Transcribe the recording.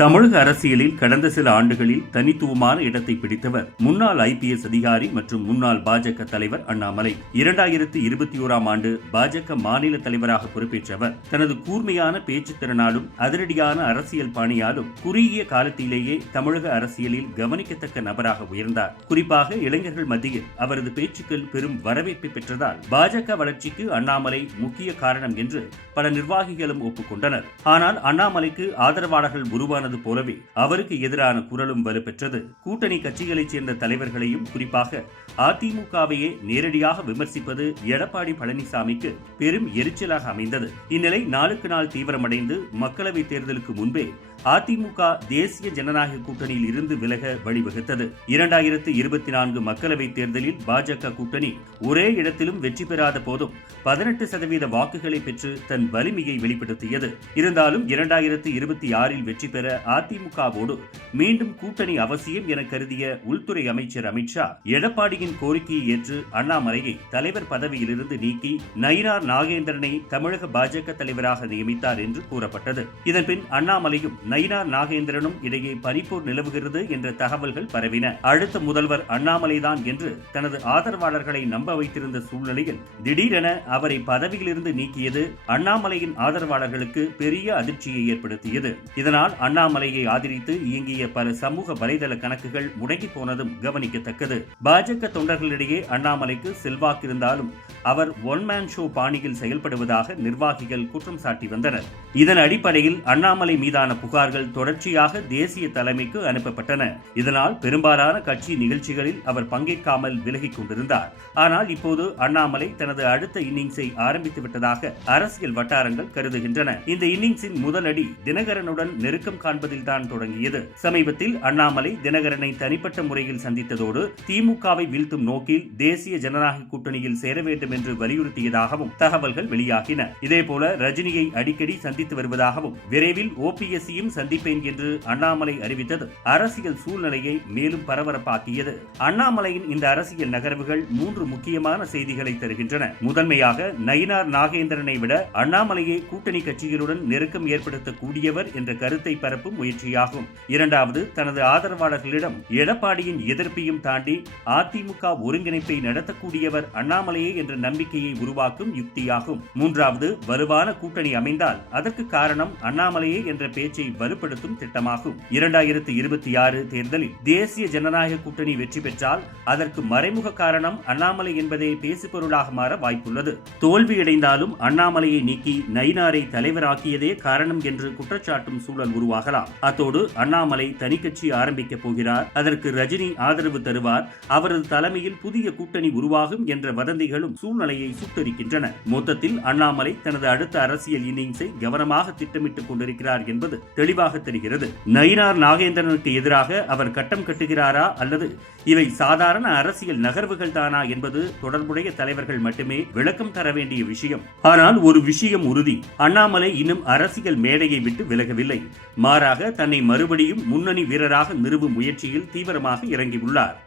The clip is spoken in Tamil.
தமிழக அரசியலில் கடந்த சில ஆண்டுகளில் தனித்துவமான இடத்தை பிடித்தவர் முன்னாள் ஐபிஎஸ் அதிகாரி மற்றும் முன்னாள் பாஜக தலைவர் அண்ணாமலை. இரண்டாயிரத்தி இருபத்தி ஓராம் ஆண்டு பாஜக மாநில தலைவராக பொறுப்பேற்றவர். தனது கூர்மையான பேச்சு திறனாலும் அதிரடியான அரசியல் பாணியாலும் குறுகிய காலத்திலேயே தமிழக அரசியலில் கவனிக்கத்தக்க நபராக உயர்ந்தார். குறிப்பாக இளைஞர்கள் மத்தியில் அவரது பேச்சுக்கள் பெரும் வரவேற்பை பெற்றதால் பாஜக வளர்ச்சிக்கு அண்ணாமலை முக்கிய காரணம் என்று பல நிர்வாகிகளும் ஒப்புக்கொண்டனர். ஆனால் அண்ணாமலைக்கு ஆதரவாளர்கள் உருவானது போலவே அவருக்கு எதிரான குரலும் வலுப்பெற்றது. கூட்டணி கட்சிகளைச் சேர்ந்த தலைவர்களையும் குறிப்பாக அதிமுகவையே நேரடியாக விமர்சிப்பது எடப்பாடி பழனிசாமிக்கு பெரும் எரிச்சலாக அமைந்தது. இந்நிலை நாளுக்கு நாள் தீவிரமடைந்து மக்களவைத் தேர்தலுக்கு முன்பே அதிமுக தேசிய ஜனநாயக கூட்டணியில் இருந்து விலக வழிவகுத்தது. இரண்டாயிரத்து இருபத்தி நான்கு மக்களவைத் தேர்தலில் பாஜக கூட்டணி ஒரே இடத்திலும் வெற்றி பெறாத போதும் பதினெட்டு சதவீத வாக்குகளை பெற்று தன் வலிமையை வெளிப்படுத்தியது. இருந்தாலும் இரண்டாயிரத்து இருபத்தி ஆறில் வெற்றி பெற அதிமுகவோடு மீண்டும் கூட்டணி அவசியம் என கருதிய உள்துறை அமைச்சர் அமித்ஷா எடப்பாடியின் கோரிக்கையை ஏற்று அண்ணாமலையை தலைவர் பதவியிலிருந்து நீக்கி நயினார் நாகேந்திரனை தமிழக பாஜக தலைவராக நியமித்தார் என்று கூறப்பட்டது. இதன்பின் அண்ணாமலையும் நயினார் நாகேந்திரனும் இடையே பனிப்போர் நிலவுகிறது என்ற தகவல்கள் பரவின. அடுத்த முதல்வர் அண்ணாமலைதான் என்று தனது ஆதரவாளர்களை நம்ப வைத்திருந்த சூழ்நிலையில் திடீரென அவரை பதவியிலிருந்து நீக்கியது அண்ணாமலையின் ஆதரவாளர்களுக்கு பெரிய அதிர்ச்சியை ஏற்படுத்தியது. இதனால் அண்ணாமலையை ஆதரித்து இயங்கிய பல சமூக வலைதள கணக்குகள் முடங்கி போனதும் கவனிக்கத்தக்கது. பாஜக தொண்டர்களிடையே அண்ணாமலைக்கு செல்வாக்கு இருந்தாலும் அவர் ஒன்மேன் ஷோ பாணியில் செயல்படுவதாக நிர்வாகிகள் குற்றம் சாட்டி வந்தனர். இதன் அடிப்படையில் அண்ணாமலை மீதான புகார் புகார்கள் தொடர்ச்சியாக தேசிய தலைமைக்கு அனுப்பப்பட்டன. இதனால் பெரும்பாலான கட்சி நிகழ்ச்சிகளில் அவர் பங்கேற்காமல் விலகிக் கொண்டிருந்தார். ஆனால் இப்போது அண்ணாமலை தனது அடுத்த இன்னிங்ஸை ஆரம்பித்து விட்டதாக அரசியல் வட்டாரங்கள் கருதுகின்றன. இந்த இன்னிங்ஸின் முதல் அடி தினகரனுடன் நெருக்கம் காண்பதில் தான் தொடங்கியது. சமீபத்தில் அண்ணாமலை தினகரனை தனிப்பட்ட முறையில் சந்தித்ததோடு திமுகவை வீழ்த்தும் நோக்கில் தேசிய ஜனநாயக கூட்டணியில் சேர வேண்டும் என்று வலியுறுத்தியதாகவும் தகவல்கள் வெளியாகின. இதேபோல ரஜினியை அடிக்கடி சந்தித்து வருவதாகவும் விரைவில் ஓபிஎஸ்சியும் சந்திப்பேன் என்று அண்ணாமலை அறிவித்தது. அரசியல் சூழ்நிலையை மேலும் பரபரப்பாக்கியது. அண்ணாமலையின் இந்த அரசியல் நகர்வுகள் மூன்று முக்கியமான செய்திகளை தருகின்றன. முதன்மையாக நயினார் நாகேந்திரனை விட அண்ணாமலையை கூட்டணி கட்சிகளுடன் நெருக்கம் ஏற்படுத்தக்கூடியவர் என்ற கருத்தை பரப்பும் முயற்சியாகும். இரண்டாவது தனது ஆதரவாளர்களிடம் எடப்பாடியின் எதிர்ப்பையும் தாண்டி அதிமுக ஒருங்கிணைப்பை நடத்தக்கூடியவர் அண்ணாமலையே என்ற நம்பிக்கையை உருவாக்கும் யுக்தியாகும். மூன்றாவது வலுவான கூட்டணி அமைந்தால் அதற்கு காரணம் அண்ணாமலையே என்ற பேச்சை வலுப்படுத்தும் திட்டமாகும். இரண்டாயிரத்தி இருபத்தி ஆறு தேர்தலில் தேசிய ஜனநாயக கூட்டணி வெற்றி பெற்றால் அதற்கு மறைமுக காரணம் அண்ணாமலை என்பதே பேசுபொருளாக மாற வாய்ப்புள்ளது. தோல்வியடைந்தாலும் அண்ணாமலையை நீக்கி நயினாரை தலைவராக்கியதே காரணம் என்று குற்றச்சாட்டும் சூழல் உருவாகலாம். அத்தோடு அண்ணாமலை தனிக்கட்சி ஆரம்பிக்கப் போகிறார். அதற்கு ரஜினி ஆதரவு தருவார். அவரது தலைமையில் புதிய கூட்டணி உருவாகும் என்ற வதந்திகளும் சூழ்நிலையை சுட்டரிக்கின்றன. மொத்தத்தில் அண்ணாமலை தனது அடுத்த அரசியல் இன்னிங்ஸை கவனமாக திட்டமிட்டுக் கொண்டிருக்கிறார் என்பது தெளிவாக தெரிகிறது. நயினார் நாகேந்திரனுக்கு எதிராக அவர் கட்டம் கட்டுகிறாரா அல்லது இவை சாதாரண அரசியல் நகர்வுகள் தானா என்பது தொடர்புடைய தலைவர்கள் மட்டுமே விளக்கம் தர வேண்டிய விஷயம். ஆனால் ஒரு விஷயம் உறுதி. அண்ணாமலை இன்னும் அரசியல் மேடையை விட்டு விலகவில்லை. மாறாக தன்னை மறுபடியும் முன்னணி வீரராக நிறுவும் முயற்சியில் தீவிரமாக இறங்கியுள்ளார்.